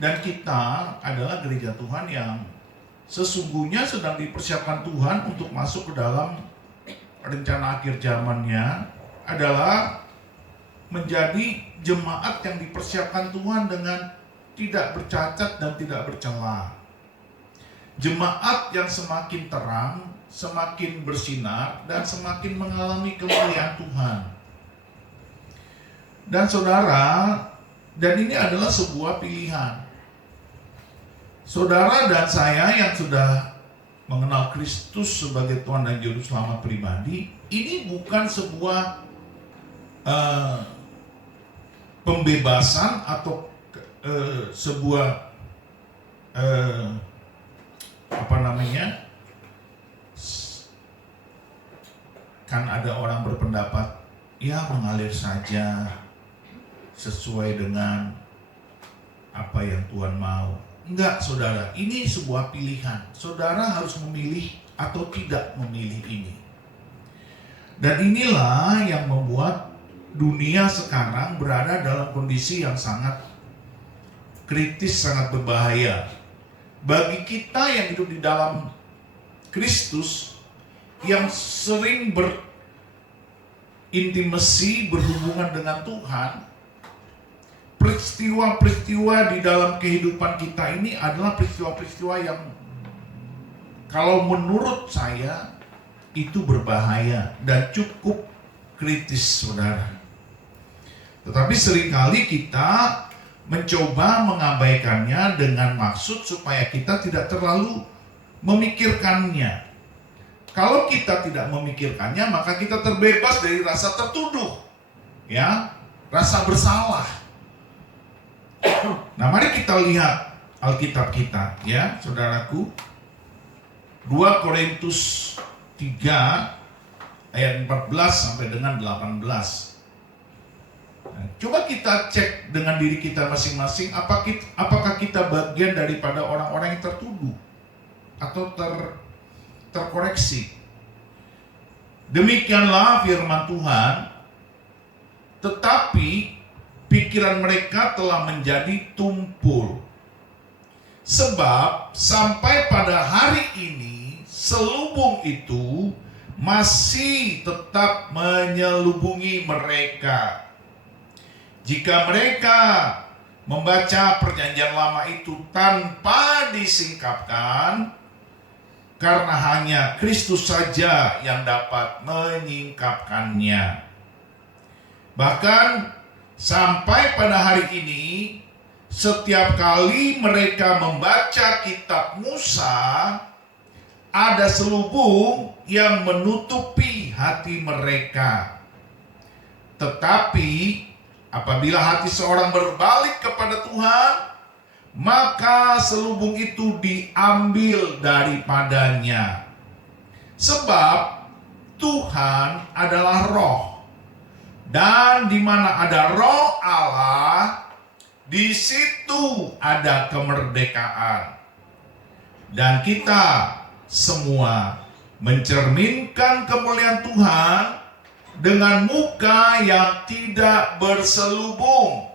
Dan kita adalah gereja Tuhan yang sesungguhnya sedang dipersiapkan Tuhan untuk masuk ke dalam rencana akhir zamannya, adalah menjadi jemaat yang dipersiapkan Tuhan dengan tidak bercacat dan tidak bercela. Jemaat yang semakin terang, semakin bersinar, dan semakin mengalami kemuliaan Tuhan. Dan saudara, dan ini adalah sebuah pilihan. Saudara dan saya yang sudah mengenal Kristus sebagai Tuhan dan Juru Selamat pribadi, ini bukan sebuah pembebasan atau sebuah kan ada orang berpendapat ya mengalir saja sesuai dengan apa yang Tuhan mau. Enggak, saudara, ini sebuah pilihan. Saudara harus memilih atau tidak memilih ini. Dan inilah yang membuat dunia sekarang berada dalam kondisi yang sangat kritis, sangat berbahaya. Bagi kita yang hidup di dalam Kristus, yang sering berintimasi, berhubungan dengan Tuhan, peristiwa-peristiwa di dalam kehidupan kita ini adalah peristiwa-peristiwa yang kalau menurut saya itu berbahaya dan cukup kritis, saudara. Tetapi seringkali kita mencoba mengabaikannya dengan maksud supaya kita tidak terlalu memikirkannya. Kalau kita tidak memikirkannya, maka kita terbebas dari rasa tertuduh, ya, rasa bersalah. Nah, mari kita lihat Alkitab kita, ya, saudaraku. 2 Korintus 3 ayat 14 sampai dengan 18. Nah, coba kita cek dengan diri kita masing-masing, apakah kita bagian daripada orang-orang yang tertuduh atau terkoreksi. Demikianlah firman Tuhan, tetapi pikiran mereka telah menjadi tumpul. Sebab sampai pada hari ini selubung itu masih tetap menyelubungi mereka. Jika mereka membaca perjanjian lama itu tanpa disingkapkan, karena hanya Kristus saja yang dapat menyingkapkannya. Bahkan sampai pada hari ini, setiap kali mereka membaca kitab Musa, ada selubung yang menutupi hati mereka. Tetapi apabila hati seorang berbalik kepada Tuhan, maka selubung itu diambil daripadanya. Sebab Tuhan adalah roh. Dan di mana ada roh Allah, di situ ada kemerdekaan. Dan kita semua mencerminkan kemuliaan Tuhan dengan muka yang tidak berselubung.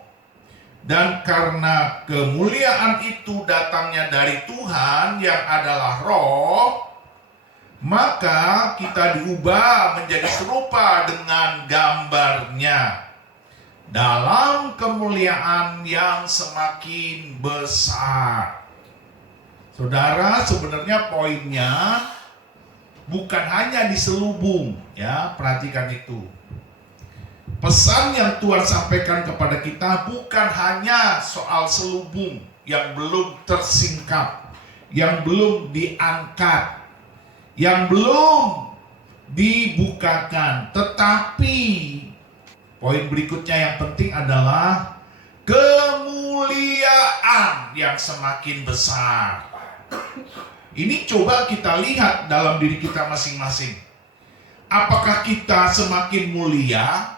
Dan karena kemuliaan itu datangnya dari Tuhan yang adalah roh, maka kita diubah menjadi serupa dengan gambarnya dalam kemuliaan yang semakin besar. Saudara, sebenarnya poinnya bukan hanya diselubung, ya, perhatikan itu. Pesan yang Tuhan sampaikan kepada kita bukan hanya soal selubung yang belum tersingkap, yang belum diangkat, yang belum dibukakan, tetapi poin berikutnya yang penting adalah kemuliaan yang semakin besar. Ini coba kita lihat dalam diri kita masing-masing. Apakah kita semakin mulia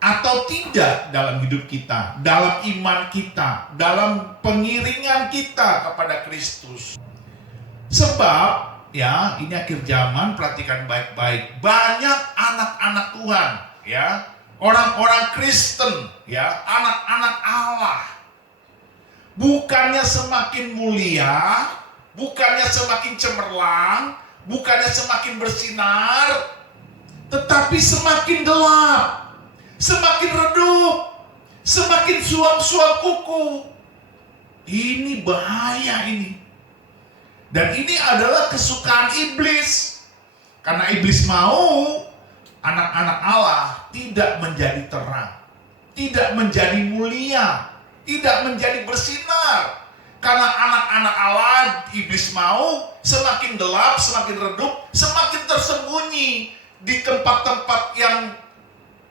atau tidak dalam hidup kita, dalam iman kita, dalam pengiringan kita kepada Kristus? Sebab ya, ini akhir zaman, perhatikan baik-baik. Banyak anak-anak Tuhan, ya, orang-orang Kristen, ya, anak-anak Allah, bukannya semakin mulia, bukannya semakin cemerlang, bukannya semakin bersinar, tetapi semakin gelap, semakin redup, semakin suam-suam kuku. Ini bahaya ini. Dan ini adalah kesukaan iblis. Karena iblis mau anak-anak Allah tidak menjadi terang, tidak menjadi mulia, tidak menjadi bersinar. Karena anak-anak Allah, iblis mau semakin gelap, semakin redup, semakin tersembunyi di tempat-tempat yang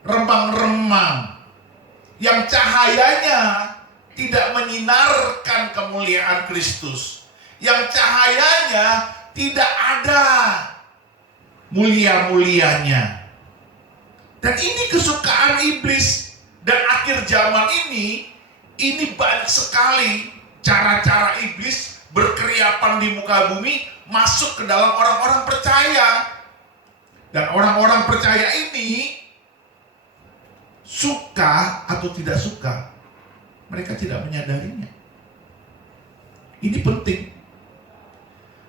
remang-remang, yang cahayanya tidak menyinarkan kemuliaan Kristus, yang cahayanya tidak ada mulia-mulianya. Dan ini kesukaan iblis. Dan akhir zaman ini banyak sekali cara-cara iblis berkeriapan di muka bumi masuk ke dalam orang-orang percaya. Dan orang-orang percaya ini suka atau tidak suka, mereka tidak menyadarinya. Ini penting.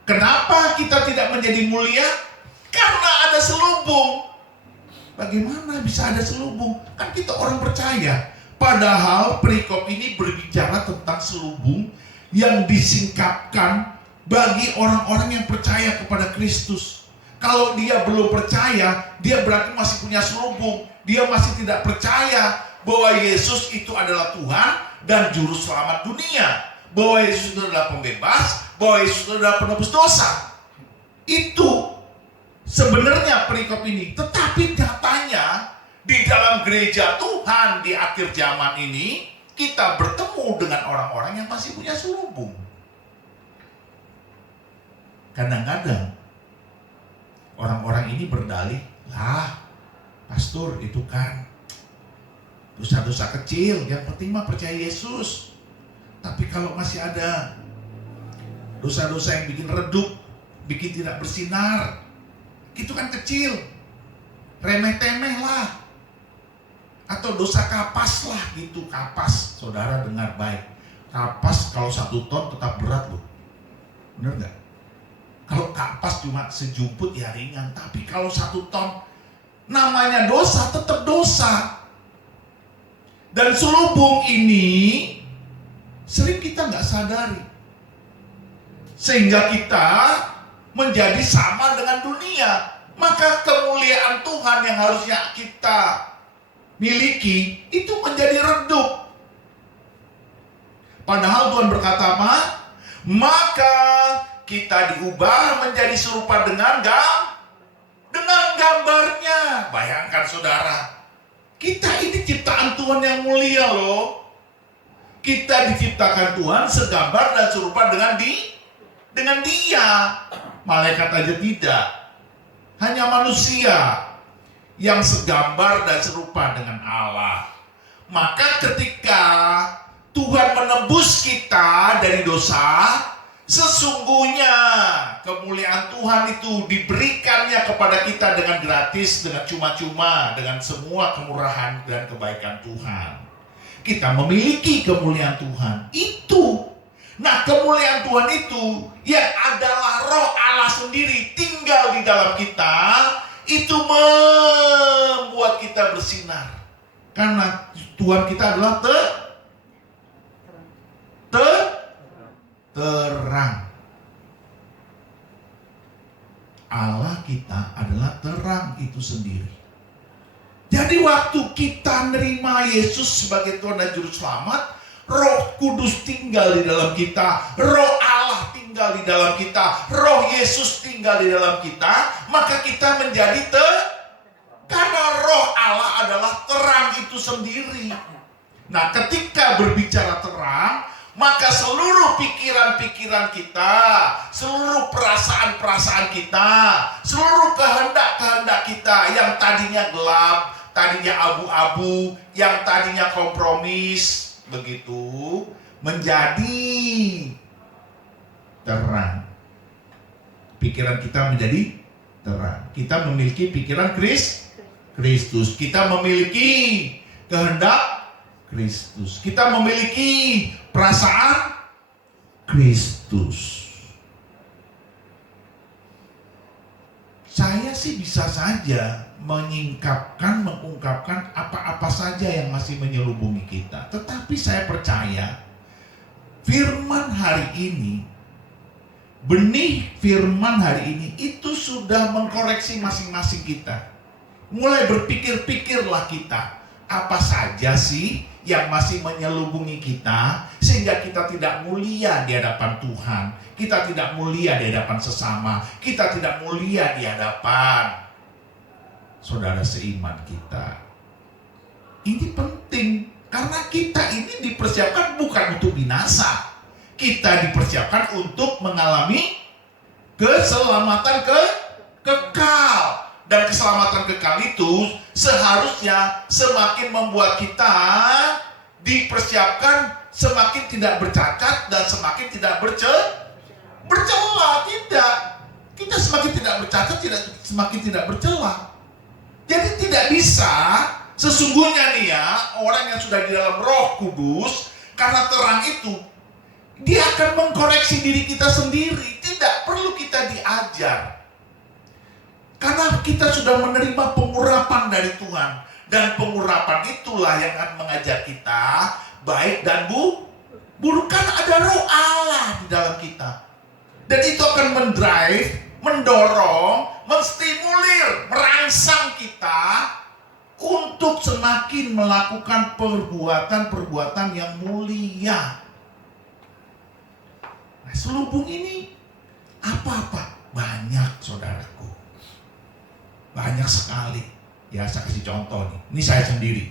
Kenapa kita tidak menjadi mulia? Karena ada selubung. Bagaimana bisa ada selubung? Kan kita orang percaya. Padahal perikop ini berbicara tentang selubung yang disingkapkan bagi orang-orang yang percaya kepada Kristus. Kalau dia belum percaya, dia berarti masih punya selubung. Dia masih tidak percaya bahwa Yesus itu adalah Tuhan dan Juru Selamat dunia. Bahwa Yesus itu adalah pembebas, bahwa Yesus itu adalah penebus dosa. Itu sebenarnya perikop ini. Tetapi nyatanya di dalam gereja Tuhan di akhir zaman ini, kita bertemu dengan orang-orang yang masih punya selubung. Kadang-kadang orang-orang ini berdalih, lah pastor itu kan dosa-dosa kecil, yang penting mah percaya Yesus. Tapi kalau masih ada dosa-dosa yang bikin redup, bikin tidak bersinar, itu kan kecil, remeh-temeh lah. Atau dosa kapas lah gitu. Kapas, saudara dengar baik, kapas kalau 1 ton tetap berat loh. Bener gak? Kalau kapas cuma sejumput ya ringan. Tapi kalau 1 ton, namanya dosa tetap dosa. Dan selubung ini sering kita nggak sadari, sehingga kita menjadi sama dengan dunia. Maka kemuliaan Tuhan yang harusnya kita miliki itu menjadi redup. Padahal Tuhan berkata apa? Maka kita diubah menjadi serupa dengan gambarnya. Bayangkan saudara, kita ini ciptaan Tuhan yang mulia loh. Kita diciptakan Tuhan segambar dan serupa dengan Dia. Malaikat aja tidak. Hanya manusia yang segambar dan serupa dengan Allah. Maka ketika Tuhan menebus kita dari dosa, sesungguhnya kemuliaan Tuhan itu diberikannya kepada kita dengan gratis, dengan cuma-cuma, dengan semua kemurahan dan kebaikan Tuhan. Kita memiliki kemuliaan Tuhan itu. Nah, kemuliaan Tuhan itu yang adalah Roh Allah sendiri tinggal di dalam kita, itu membuat kita bersinar. Karena Tuhan kita adalah terang. Allah kita adalah terang itu sendiri. Jadi waktu kita nerima Yesus sebagai Tuhan dan Juru Selamat, Roh Kudus tinggal di dalam kita, Roh Allah tinggal di dalam kita, Roh Yesus tinggal di dalam kita, maka kita menjadi karena Roh Allah adalah terang itu sendiri. Nah, ketika berbicara terang, maka seluruh pikiran-pikiran kita, seluruh perasaan-perasaan kita, seluruh kehendak-kehendak kita yang tadinya gelap, tadinya abu-abu, yang tadinya kompromis, begitu, menjadi terang. Pikiran kita menjadi terang. Kita memiliki pikiran Kristus. Kita memiliki kehendak Kristus. Kita memiliki perasaan Kristus. Saya sih bisa saja mengungkapkan apa-apa saja yang masih menyelubungi kita. Tetapi saya percaya firman hari ini, benih firman hari ini itu sudah mengkoreksi masing-masing kita. Mulai berpikir-pikirlah kita, apa saja sih yang masih menyelubungi kita sehingga kita tidak mulia di hadapan Tuhan, kita tidak mulia di hadapan sesama, kita tidak mulia di hadapan saudara seiman kita. Ini penting karena kita ini dipersiapkan bukan untuk binasa, kita dipersiapkan untuk mengalami keselamatan kekal. Dan keselamatan kekal itu seharusnya semakin membuat kita dipersiapkan semakin tidak bercacat dan semakin tidak bercela. Tidak, kita semakin tidak bercacat, semakin tidak bercela. Jadi tidak bisa sesungguhnya nih ya, orang yang sudah di dalam Roh Kudus, karena terang itu dia akan mengkoreksi diri kita sendiri. Tidak perlu kita diajar. Karena kita sudah menerima pengurapan dari Tuhan. Dan pengurapan itulah yang akan mengajar kita baik dan buruk. Karena ada Roh Allah di dalam kita. Dan itu akan mendrive, mendorong, menstimulir, merangsang kita untuk semakin melakukan perbuatan-perbuatan yang mulia. Nah, selubung ini apa-apa? Banyak, saudaraku. Banyak sekali. Ya, saya kasih contoh nih. Ini saya sendiri.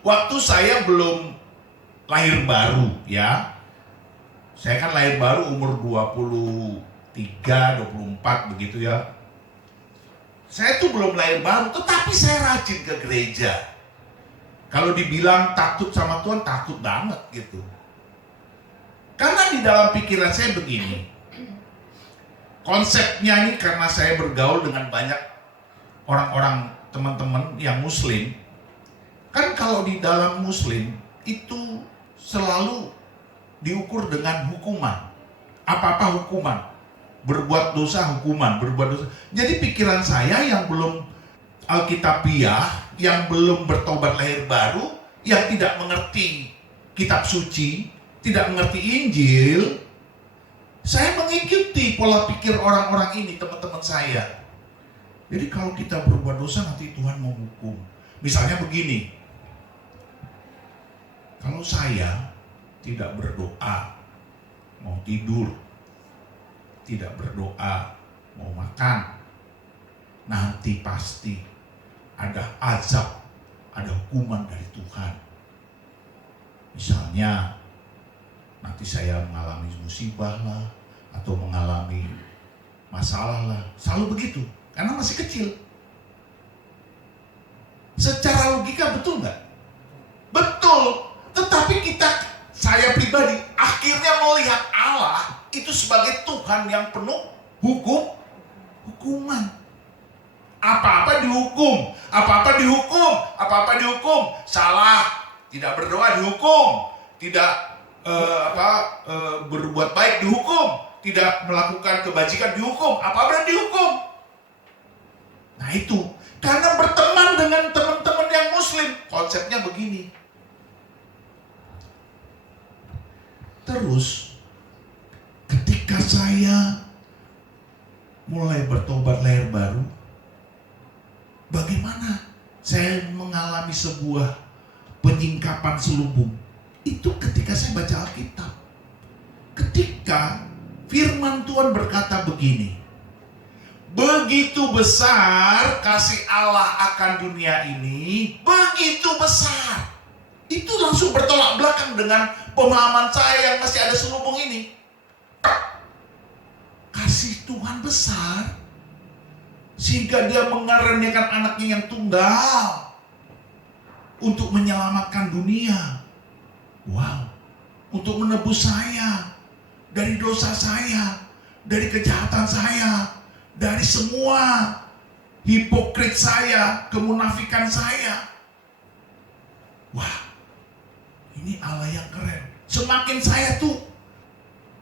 Waktu saya belum lahir baru, ya. Saya kan lahir baru umur 23, 24 begitu ya. Saya tuh belum lahir baru, tetapi saya rajin ke gereja. Kalau dibilang takut sama Tuhan, takut banget gitu. Karena di dalam pikiran saya begini. Konsepnya ini karena saya bergaul dengan banyak orang-orang teman-teman yang muslim. Kan kalau di dalam muslim itu selalu diukur dengan hukuman. Apa-apa hukuman. Berbuat dosa hukuman, berbuat dosa. Jadi pikiran saya yang belum alkitabiah, yang belum bertobat lahir baru, yang tidak mengerti kitab suci, tidak mengerti Injil, saya mengikuti pola pikir orang-orang ini, teman-teman saya. Jadi kalau kita berbuat dosa nanti Tuhan mau hukum. Misalnya begini, kalau saya tidak berdoa, mau tidur, tidak berdoa, mau makan, nanti pasti ada azab, ada hukuman dari Tuhan. Misalnya, nanti saya mengalami musibah lah, atau mengalami masalah lah. Selalu begitu, karena masih kecil. Secara logika betul nggak? Betul. Tetapi saya pribadi, akhirnya melihat Allah itu sebagai Tuhan yang penuh hukuman. Apa-apa dihukum, apa-apa dihukum, apa-apa dihukum. Salah, tidak berdoa dihukum, tidak berbuat baik dihukum, tidak melakukan kebajikan dihukum, apa-apa dihukum. Nah itu, karena berteman dengan teman-teman yang muslim, konsepnya begini. Terus, ketika saya mulai bertobat lahir baru, bagaimana saya mengalami sebuah penyingkapan selubung? Itu ketika saya baca Alkitab. Ketika firman Tuhan berkata begini, begitu besar kasih Allah akan dunia ini, begitu besar. Itu langsung bertolak belakang dengan pemahaman saya yang masih ada selubung ini. Kasih Tuhan besar, sehingga dia mengaruniakan anaknya yang tunggal untuk menyelamatkan dunia. Wow, untuk menebus saya dari dosa saya, dari kejahatan saya, dari semua hipokrit saya, kemunafikan saya. Wah, ini Allah yang keren. Semakin saya tuh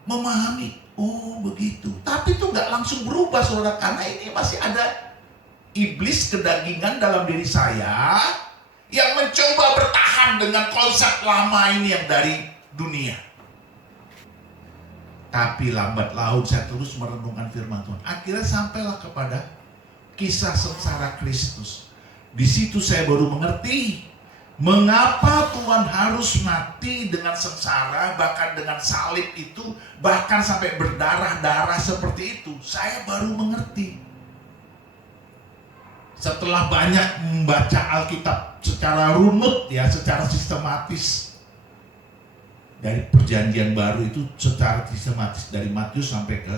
memahami, oh begitu. Tapi itu nggak langsung berubah saudara, karena ini masih ada iblis kedagingan dalam diri saya yang mencoba bertahan dengan konsep lama ini yang dari dunia. Tapi lambat laun saya terus merenungkan firman Tuhan. Akhirnya sampailah kepada kisah sengsara Kristus. Di situ saya baru mengerti mengapa Tuhan harus mati dengan sengsara, bahkan dengan salib itu, bahkan sampai berdarah-darah seperti itu. Saya baru mengerti. Setelah banyak membaca Alkitab secara runut ya, secara sistematis. Dari perjanjian baru itu secara sistematis dari Matius sampai ke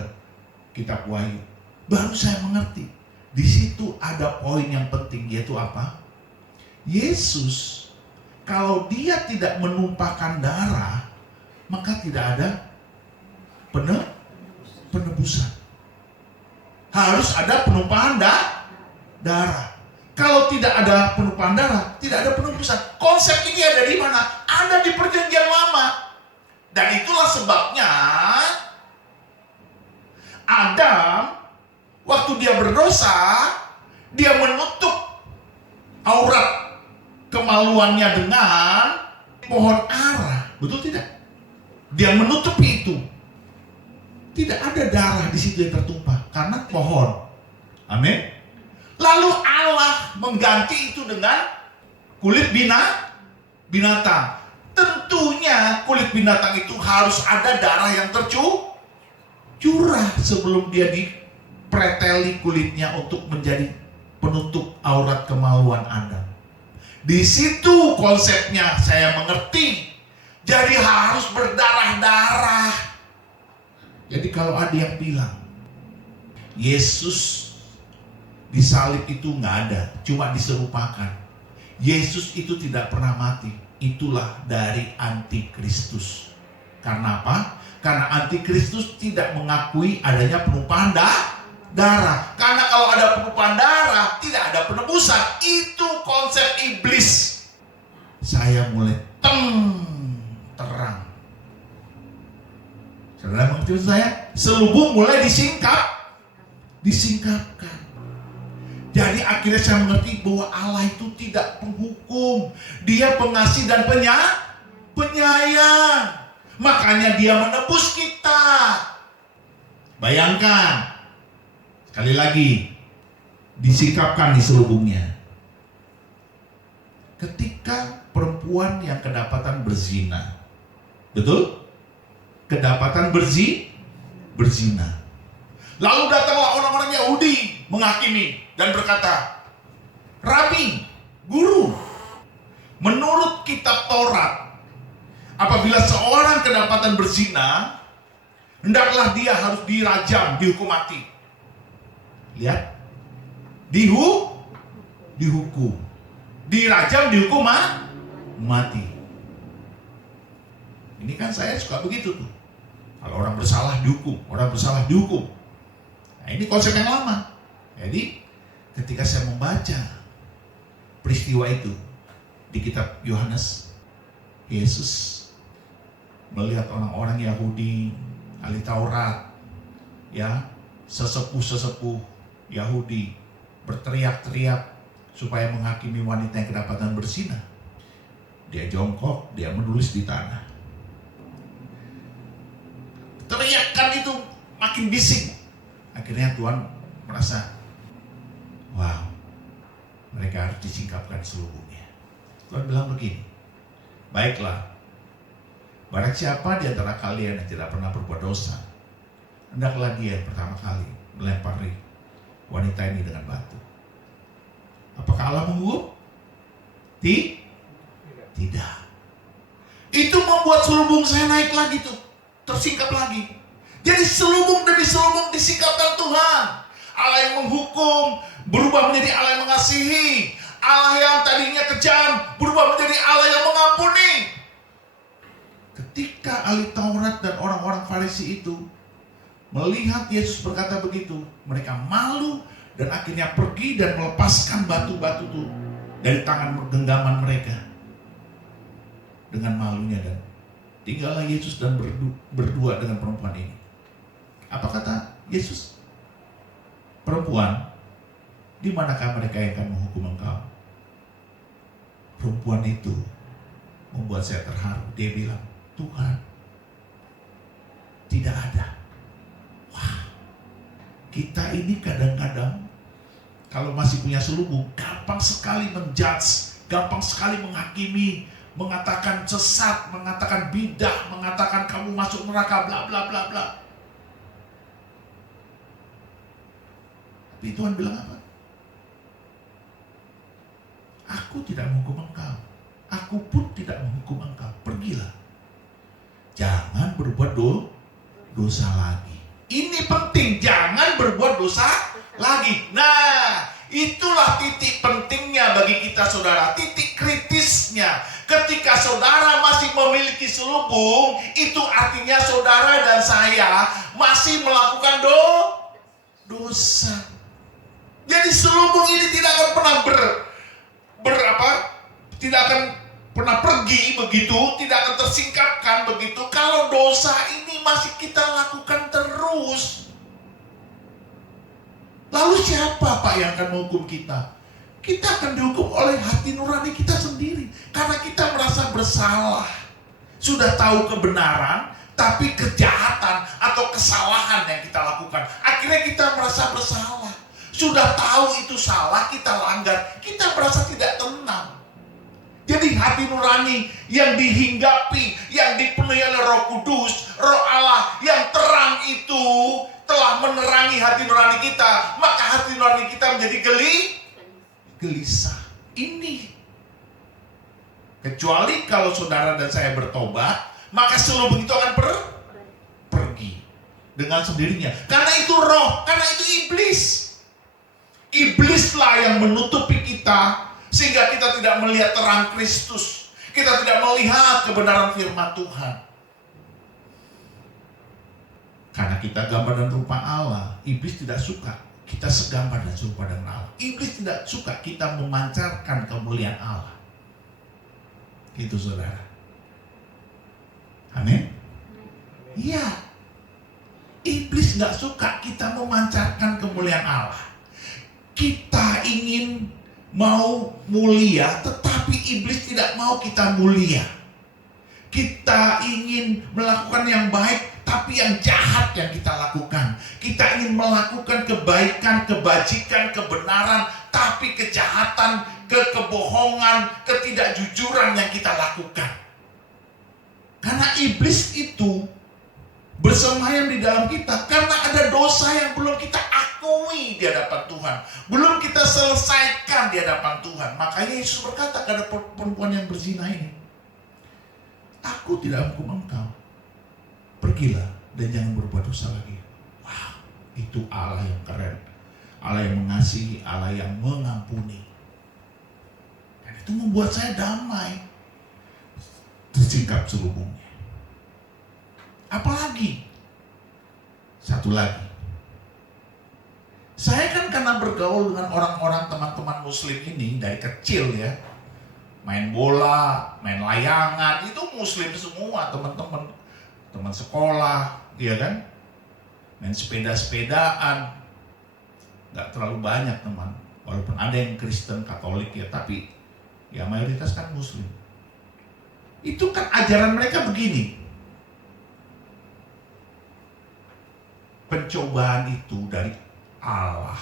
kitab Wahyu. Baru saya mengerti. Di situ ada poin yang penting, yaitu apa? Yesus kalau dia tidak menumpahkan darah, maka tidak ada penebusan. Harus ada penumpahan darah. Kalau tidak ada penumpahan darah, tidak ada penebusan. Konsep ini ada di mana? Ada di perjanjian lama. Dan itulah sebabnya Adam waktu dia berdosa, dia menutup aurat kemaluannya dengan pohon ara. Betul tidak? Dia menutupi itu. Tidak ada darah di situ yang tertumpah karena pohon. Amin. Lalu Allah mengganti itu dengan kulit binatang. Tentunya kulit binatang itu harus ada darah yang tercurah sebelum dia dipreteli kulitnya untuk menjadi penutup aurat kemaluan Adam. Di situ konsepnya saya mengerti. Jadi harus berdarah-darah. Jadi kalau ada yang bilang Yesus disalib itu nggak ada, cuma diserupakan. Yesus itu tidak pernah mati. Itulah dari antikristus. Karena apa? Karena antikristus tidak mengakui adanya penumpahan darah. Karena kalau ada penumpahan darah, tidak ada penebusan. Itu konsep iblis. Saya mulai terang. Saudara mengerti maksud saya? Selubung mulai disingkapkan. Jadi akhirnya saya mengerti bahwa Allah itu tidak penghukum. Dia pengasih dan penyayang. Makanya dia menebus kita. Bayangkan. Sekali lagi. Disingkapkan di selubungnya. Ketika perempuan yang kedapatan berzina. Betul? Kedapatan berzina. Lalu datanglah orang-orang Yahudi menghakimi dan berkata, Rabi, guru, menurut kitab Taurat, apabila seorang kedapatan berzina, hendaklah dia harus dirajam, dihukum mati. Lihat, dihukum, dirajam, dihukum mati. Ini kan saya suka begitu tuh. Kalau orang bersalah dihukum, Nah ini konsep yang lama. Jadi ketika saya membaca peristiwa itu di kitab Yohanes, Yesus melihat orang-orang Yahudi, ahli Taurat, ya, sesepuh Yahudi berteriak-teriak supaya menghakimi wanita yang kedapatan berzina. Dia jongkok, dia menulis di tanah. Teriakan itu makin bising. Akhirnya Tuhan merasa, wow, mereka harus disingkapkan selubungnya. Tuhan bilang begini, baiklah, barang siapa di antara kalian yang tidak pernah berbuat dosa, hendaklah dia yang pertama kali melempari wanita ini dengan batu. Apakah Allah menghukum? Tidak. Itu membuat selubung saya naik lagi tuh, tersingkap lagi. Jadi selubung demi selubung disingkapkan Tuhan. Allah yang menghukum berubah menjadi Allah yang mengasihi. Allah yang tadinya kejam berubah menjadi Allah yang mengampuni. Ketika ahli Taurat dan orang-orang Farisi itu melihat Yesus berkata begitu, mereka malu dan akhirnya pergi dan melepaskan batu-batu itu dari tangan genggaman mereka. dengan malunya, dan tinggallah Yesus dan berdua dengan perempuan ini. Apa kata Yesus? Perempuan, di manakah mereka yang akan menghukum engkau? Perempuan itu membuat saya terharu. Dia bilang, Tuhan, tidak ada. Wah, kita ini kadang-kadang kalau masih punya selubung, gampang sekali menjudge, gampang sekali menghakimi, mengatakan sesat, mengatakan bidah, mengatakan kamu masuk neraka, bla bla bla bla. Tapi Tuhan bilang apa? Aku tidak menghukum engkau. Aku pun tidak menghukum engkau. Pergilah. Jangan berbuat dosa lagi. Ini penting, jangan berbuat dosa lagi. Nah, itulah titik pentingnya bagi kita saudara. Titik kritisnya. Ketika saudara masih memiliki selubung, itu artinya saudara dan saya masih melakukan dosa. Jadi selubung ini tidak akan pernah tidak akan pernah pergi begitu, tidak akan tersingkapkan begitu kalau dosa ini masih kita lakukan terus. Lalu siapa Pak yang akan menghukum kita? Kita akan dihukum oleh hati nurani kita sendiri, karena kita merasa bersalah. Sudah tahu kebenaran, tapi kejahatan atau kesalahan yang kita lakukan, akhirnya kita merasa bersalah. Sudah tahu itu salah, kita langgar, kita merasa tidak tenang. Jadi hati nurani yang dihinggapi, yang dipenuhi oleh Roh Kudus, Roh Allah yang terang itu telah menerangi hati nurani kita, maka hati nurani kita menjadi gelisah. Ini kecuali kalau saudara dan saya bertobat, maka selubung itu akan pergi dengan sendirinya. Karena itu roh, karena itu iblis. Iblislah yang menutupi kita sehingga kita tidak melihat terang Kristus. Kita tidak melihat kebenaran firman Tuhan. Karena kita gambar dan rupa Allah, iblis tidak suka kita segambar dan serupa dengan Allah. Iblis tidak suka kita memancarkan kemuliaan Allah. Itu saudara. Amin. Iya. Iblis nggak suka kita memancarkan kemuliaan Allah. Kita ingin mau mulia, tetapi iblis tidak mau kita mulia. Kita ingin melakukan yang baik, tapi yang jahat yang kita lakukan. Kita ingin melakukan kebaikan, kebajikan, kebenaran, tapi kejahatan, kebohongan, ketidakjujuran yang kita lakukan. Karena iblis itu bersemayam di dalam kita karena ada dosa yang belum kita akui di hadapan Tuhan, belum kita selesaikan di hadapan Tuhan. Makanya Yesus berkata kepada perempuan yang berzina ini, aku tidak menghukum engkau, pergilah dan jangan berbuat dosa lagi. Wow, itu Allah yang keren, Allah yang mengasihi, Allah yang mengampuni. Dan itu membuat saya damai, tersingkap selubungnya. Apalagi satu lagi, saya kan karena bergaul dengan orang-orang teman-teman muslim ini dari kecil ya, main bola, main layangan, itu muslim semua teman-teman, teman sekolah, iya kan, main sepeda-sepedaan, nggak terlalu banyak teman, walaupun ada yang Kristen Katolik ya, tapi ya mayoritas kan muslim. Itu kan ajaran mereka begini. Pencobaan itu dari Allah,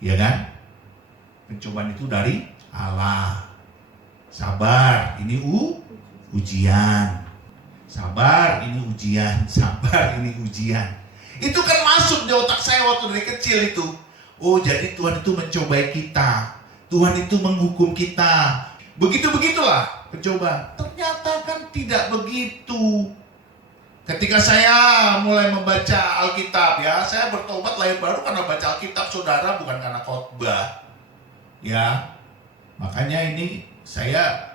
ya kan? Pencobaan itu dari Allah. Sabar, ini ujian. Sabar, ini ujian. Sabar, ini ujian. Itu kan masuk di otak saya waktu dari kecil itu. Oh, jadi Tuhan itu mencobai kita. Tuhan itu menghukum kita. Begitulah pencobaan. Ternyata kan tidak begitu. Ketika saya mulai membaca Alkitab ya, saya bertobat lahir baru karena baca Alkitab saudara, bukan karena khotbah. Ya, makanya ini saya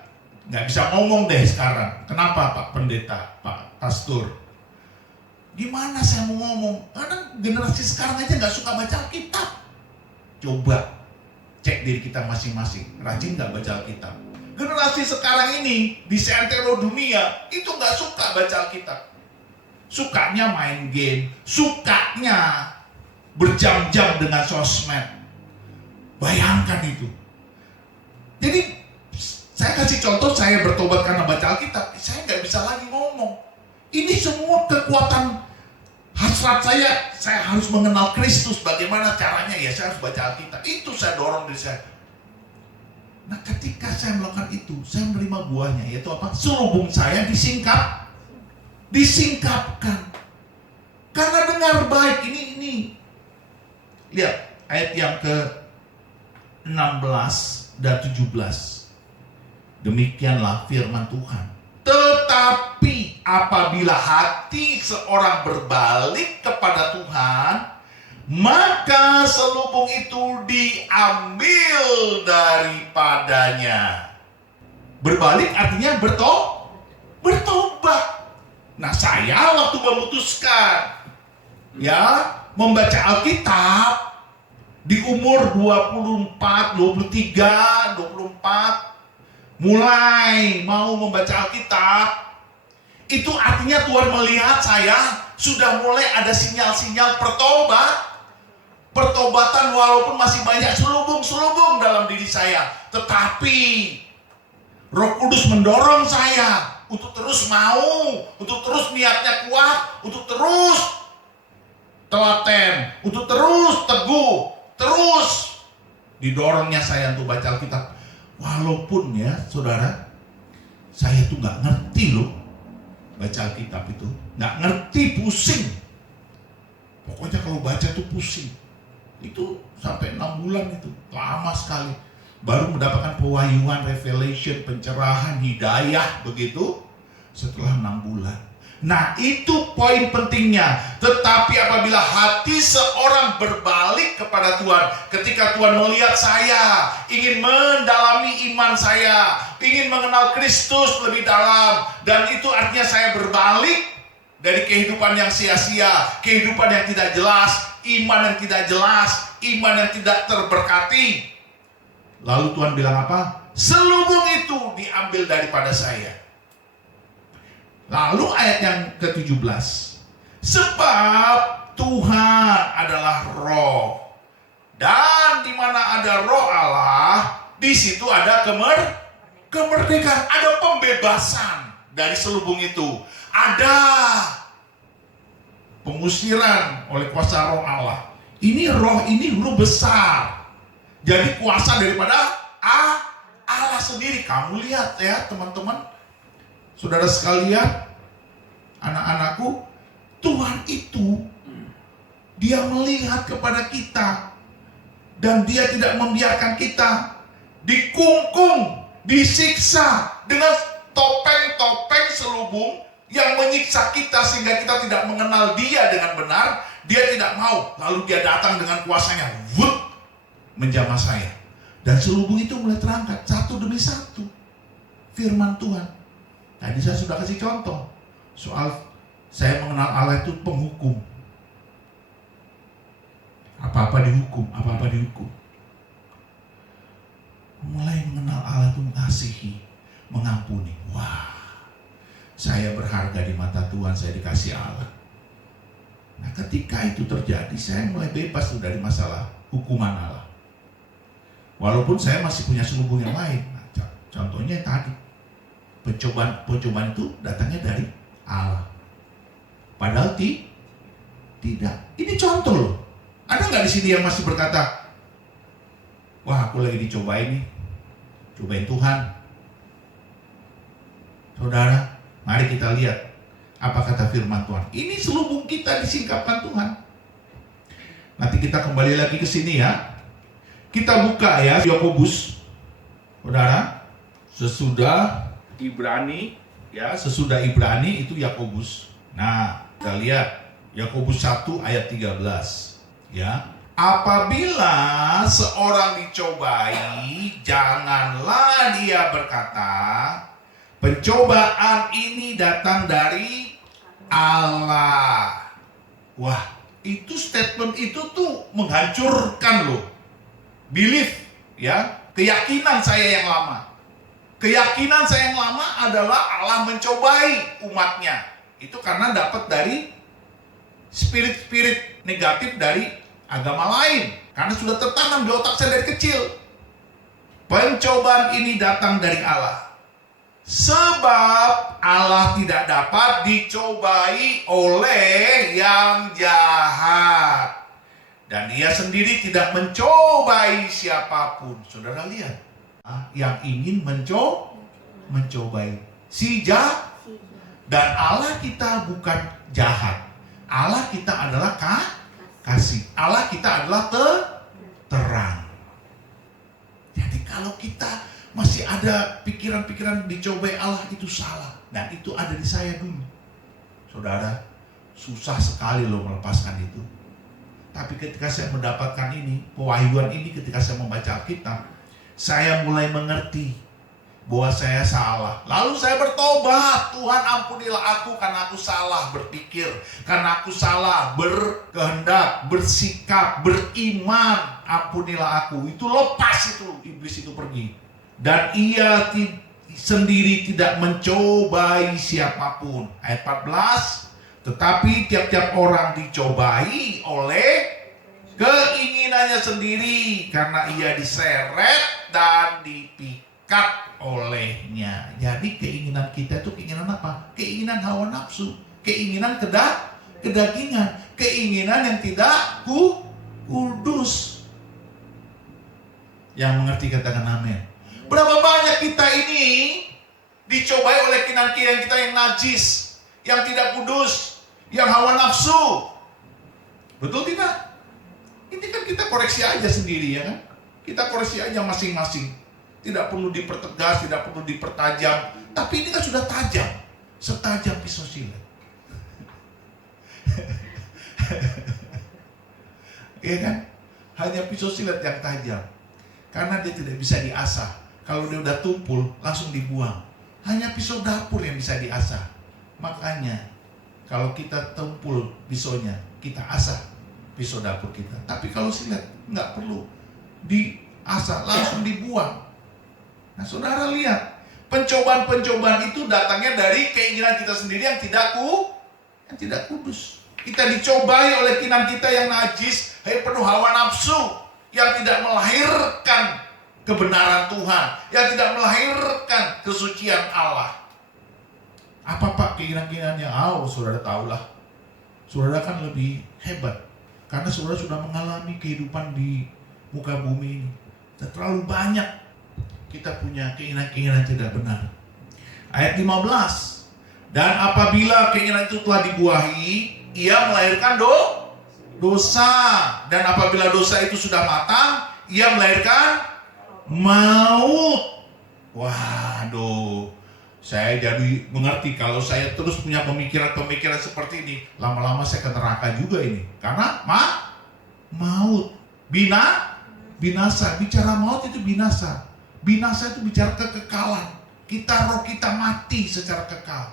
nggak bisa ngomong deh sekarang. Kenapa Pak Pendeta, Pak Pastor? Gimana saya mau ngomong? Karena generasi sekarang aja nggak suka baca Alkitab. Coba cek diri kita masing-masing, rajin nggak baca Alkitab? Generasi sekarang ini di seantero dunia itu nggak suka baca Alkitab. Sukanya main game, sukanya berjam-jam dengan sosmed. Bayangkan itu. Jadi saya kasih contoh, saya bertobat karena baca Alkitab, saya nggak bisa lagi ngomong. Ini semua kekuatan hasrat saya harus mengenal Kristus. Bagaimana caranya? Ya saya harus baca Alkitab. Itu saya dorong diri saya. Nah ketika saya melakukan itu, saya menerima buahnya, yaitu apa? Selubung saya disingkapkan. Karena dengar baik, ini. Lihat ayat yang ke-16 dan 17. Demikianlah firman Tuhan. Tetapi apabila hati seorang berbalik kepada Tuhan, maka selubung itu diambil daripadanya. Berbalik artinya bertobat. Nah saya waktu memutuskan membaca Alkitab di umur 24, 23, 24 mulai mau membaca Alkitab, itu artinya Tuhan melihat saya sudah mulai ada sinyal-sinyal pertobatan, walaupun masih banyak selubung dalam diri saya. Tetapi Roh Kudus mendorong saya untuk terus mau, untuk terus niatnya kuat, untuk terus telaten, untuk terus teguh, terus didorongnya saya untuk baca Alkitab. Walaupun ya saudara, saya tuh gak ngerti loh baca Alkitab itu, gak ngerti, pusing. Pokoknya kalau baca tuh pusing. Itu sampai 6 bulan itu, lama sekali. Baru mendapatkan pewahyuan, revelation, pencerahan, hidayah begitu setelah 6 bulan. Nah itu poin pentingnya. Tetapi apabila hati seorang berbalik kepada Tuhan, ketika Tuhan melihat saya ingin mendalami iman saya, ingin mengenal Kristus lebih dalam, dan itu artinya saya berbalik dari kehidupan yang sia-sia, kehidupan yang tidak jelas, iman yang tidak jelas, iman yang tidak terberkati. Lalu Tuhan bilang apa? Selubung itu diambil daripada saya. Lalu ayat yang ke-17. Sebab Tuhan adalah roh. Dan di mana ada roh Allah, di situ ada kemerdekaan, ada pembebasan dari selubung itu. Ada pengusiran oleh kuasa roh Allah. Ini huruf besar. Jadi kuasa daripada Allah sendiri. Kamu lihat ya teman-teman, saudara sekalian, anak-anakku, Tuhan itu Dia melihat kepada kita dan Dia tidak membiarkan kita dikungkung, disiksa dengan topeng-topeng selubung yang menyiksa kita sehingga kita tidak mengenal Dia dengan benar. Dia tidak mau, lalu Dia datang dengan kuasanya, menjamah saya. Dan selubung itu mulai terangkat satu demi satu. Firman Tuhan. Tadi saya sudah kasih contoh soal saya mengenal Allah itu penghukum. Apa-apa dihukum. Mulai mengenal Allah itu mengasihi, mengampuni. Wah, saya berharga di mata Tuhan, saya dikasih Allah. Nah ketika itu terjadi, saya mulai bebas dari masalah hukuman Allah. Walaupun saya masih punya selubung yang lain. Nah, contohnya tadi, pencobaan itu datangnya dari Allah. Padahal tidak. Ini contoh loh. Ada nggak di sini yang masih berkata, wah aku lagi dicobain nih, cobain Tuhan. Saudara, mari kita lihat apa kata firman Tuhan. Ini selubung kita disingkapkan Tuhan. Nanti kita kembali lagi ke sini ya. Kita buka ya Yakobus, saudara, sesudah Ibrani itu Yakobus. Nah, kita lihat Yakobus 1 ayat 13 ya. Apabila seorang dicobai, janganlah dia berkata, pencobaan ini datang dari Allah. Wah, itu statement itu tuh menghancurkan loh belief ya, keyakinan saya yang lama. Keyakinan saya yang lama adalah Allah mencobai umatnya. Itu karena dapat dari spirit-spirit negatif dari agama lain. Karena sudah tertanam di otak saya dari kecil. Pencobaan ini datang dari Allah. Sebab Allah tidak dapat dicobai oleh yang jahat. Dan dia sendiri tidak mencobai siapapun. Saudara lihat. Yang ingin mencobai si jahat. Dan Allah kita bukan jahat. Allah kita adalah kasih. Allah kita adalah terang. Jadi kalau kita masih ada pikiran-pikiran dicobai Allah, itu salah. Dan itu ada di saya dulu. Saudara, susah sekali loh melepaskan itu. Tapi ketika saya mendapatkan ini, pewahyuan ini ketika saya membaca Alkitab, saya mulai mengerti bahwa saya salah. Lalu saya bertobat. Tuhan, ampunilah aku karena aku salah berpikir, karena aku salah berkehendak, bersikap, beriman. Ampunilah aku. Itu lepas, itu iblis itu pergi. Dan ia sendiri tidak mencobai siapapun. Ayat 14. Tetapi tiap-tiap orang dicobai oleh keinginannya sendiri, karena ia diseret dan dipikat olehnya. Jadi keinginan kita itu keinginan apa? Keinginan hawa nafsu, keinginan kedagingan, keinginan yang tidak kudus. Yang mengerti katakan amin. Berapa banyak kita ini dicobai oleh keinginan kita yang najis, yang tidak kudus, yang hawa nafsu. Betul tidak? Ini kan kita koreksi aja sendiri, ya kan? Kita koreksi aja masing-masing. Tidak perlu dipertegas, tidak perlu dipertajam. Tapi ini kan sudah tajam. Setajam pisau silet. Iya kan? Hanya pisau silet yang tajam. Karena dia tidak bisa diasah. Kalau dia udah tumpul, langsung dibuang. Hanya pisau dapur yang bisa diasah. Makanya, kalau kita tumpul pisaunya, kita asah pisau dapur kita. Tapi kalau silet nggak perlu diasah, langsung dibuang. Nah, saudara lihat, pencobaan-pencobaan itu datangnya dari keinginan kita sendiri yang tidak kudus. Kita dicobai oleh keinginan kita yang najis, yang penuh hawa nafsu, yang tidak melahirkan kebenaran Tuhan, yang tidak melahirkan kesucian Allah. Apa Pak keinginan-keinginannya? Saudara tahulah. Saudara kan lebih hebat. Karena saudara sudah mengalami kehidupan di muka bumi ini. Terlalu banyak kita punya keinginan-keinginan tidak benar. Ayat 15. Dan apabila keinginan itu telah dibuahi, ia melahirkan dosa. Dan apabila dosa itu sudah matang, ia melahirkan maut. Waduh. Saya jadi mengerti kalau saya terus punya pemikiran-pemikiran seperti ini, lama-lama saya ke neraka juga ini. Karena maut, binasa. Bicara maut itu binasa. Binasa itu bicara kekekalan. Roh kita mati secara kekal.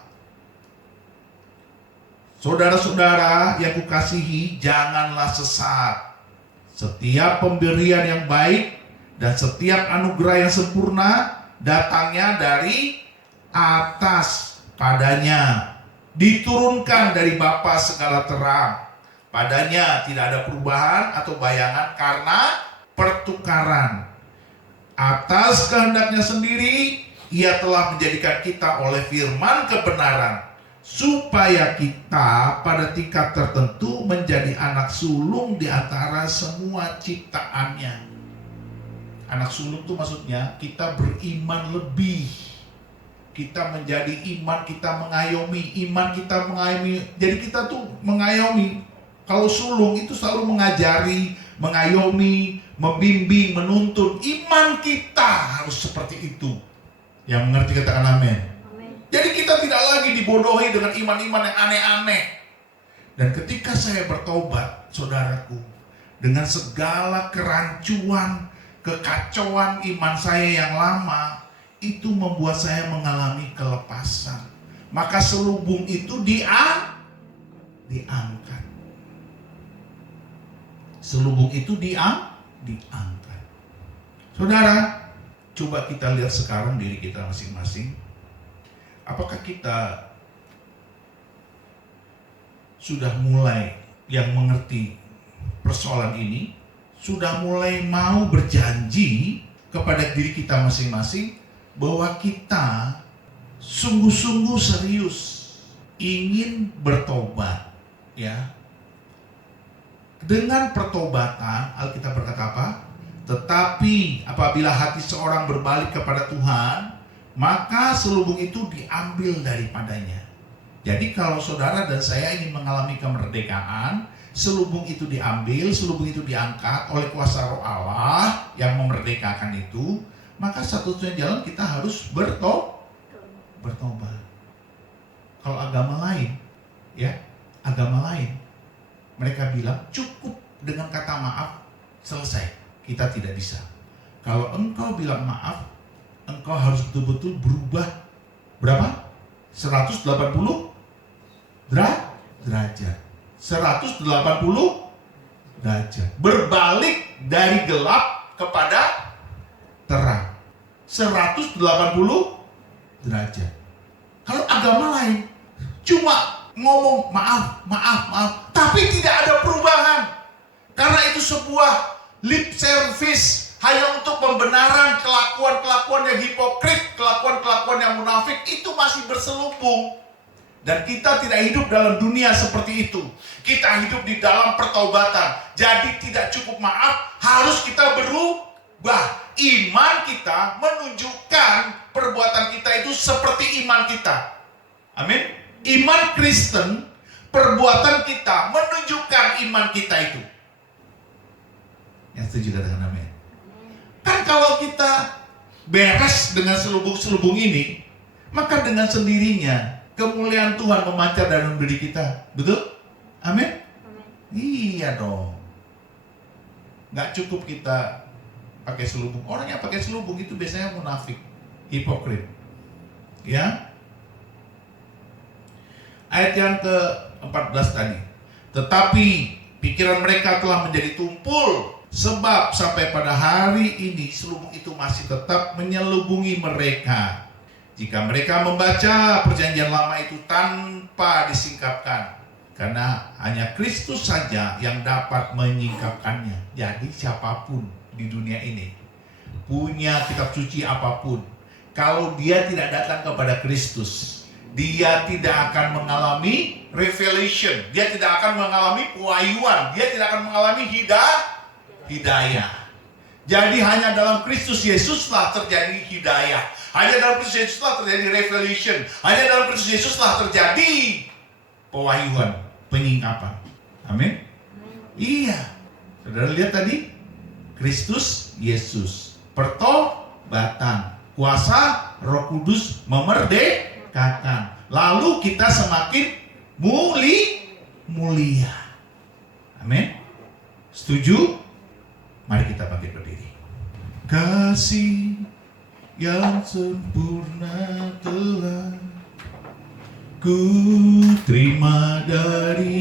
Saudara-saudara yang kukasihi, janganlah sesat. Setiap pemberian yang baik dan setiap anugerah yang sempurna datangnya dari atas, padanya diturunkan dari Bapa segala terang. Padanya tidak ada perubahan atau bayangan karena pertukaran. Atas kehendaknya sendiri ia telah menjadikan kita oleh firman kebenaran, supaya kita pada tingkat tertentu menjadi anak sulung di antara semua ciptaannya. Anak sulung itu maksudnya kita beriman lebih. Kita menjadi iman, kita mengayomi. Jadi kita tuh mengayomi. Kalau sulung itu selalu mengajari, mengayomi, membimbing, menuntun. Iman kita harus seperti itu. Yang mengerti katakan amin. Jadi kita tidak lagi dibodohi dengan iman-iman yang aneh-aneh. Dan ketika saya bertobat, saudaraku, dengan segala kerancuan, kekacauan iman saya yang lama, itu membuat saya mengalami kelepasan. Maka selubung itu diangkat. Selubung itu diangkat. Saudara, Coba kita lihat sekarang diri kita masing-masing. Apakah kita sudah mulai yang mengerti persoalan ini? Sudah mulai mau berjanji kepada diri kita masing-masing bahwa kita sungguh-sungguh serius ingin bertobat, ya. Dengan pertobatan, Alkitab berkata apa? Tetapi apabila hati seorang berbalik kepada Tuhan, maka selubung itu diambil daripadanya. Jadi kalau saudara dan saya ingin mengalami kemerdekaan, selubung itu diambil, selubung itu diangkat oleh kuasa Roh Allah yang memerdekakan itu, maka satu-satunya jalan kita harus bertobat. Kalau agama lain, ya, agama lain, mereka bilang cukup dengan kata maaf, selesai. Kita tidak bisa. Kalau engkau bilang maaf, engkau harus betul-betul berubah berapa? 180 derajat. 180 derajat. Berbalik dari gelap kepada terang. 180 derajat. Kalau agama lain cuma ngomong maaf, tapi tidak ada perubahan. Karena itu sebuah lip service, hanya untuk pembenaran kelakuan-kelakuan yang hipokrit, kelakuan-kelakuan yang munafik, itu masih berselubung. Dan kita tidak hidup dalam dunia seperti itu. Kita hidup di dalam pertobatan. Jadi tidak cukup maaf, harus kita berubah. Iman kita menunjukkan perbuatan kita itu seperti iman kita. Amin. Iman Kristen, perbuatan kita menunjukkan iman kita itu. Yang setuju katakan amin. Kan kalau kita beres dengan selubung-selubung ini, maka dengan sendirinya kemuliaan Tuhan memancar dalam diri kita. Betul? Amin? Iya dong. Nggak cukup kita pakai selubung. Orang yang pakai selubung itu biasanya munafik, hipokrit. Ya. Ayat yang ke-14 tadi. Tetapi pikiran mereka telah menjadi tumpul, sebab sampai pada hari ini selubung itu masih tetap menyelubungi mereka. Jika mereka membaca perjanjian lama itu tanpa disingkapkan, karena hanya Kristus saja yang dapat menyingkapkannya. Jadi siapapun di dunia ini punya kitab suci apapun, kalau dia tidak datang kepada Kristus, dia tidak akan mengalami revelation, dia tidak akan mengalami pewahyuan, dia tidak akan mengalami hidayah. Jadi hanya dalam Kristus Yesuslah terjadi hidayah. Hanya dalam Kristus Yesuslah terjadi revelation. Hanya dalam Kristus Yesuslah terjadi pewahyuan, penyingkapan. Amin. Iya. Saudara lihat tadi, Kristus Yesus, pertobatan, kuasa Roh Kudus memerdekakan. Lalu kita semakin mulia. Amin. Setuju? Mari kita bangkit berdiri. Kasih yang sempurna telah ku terima dari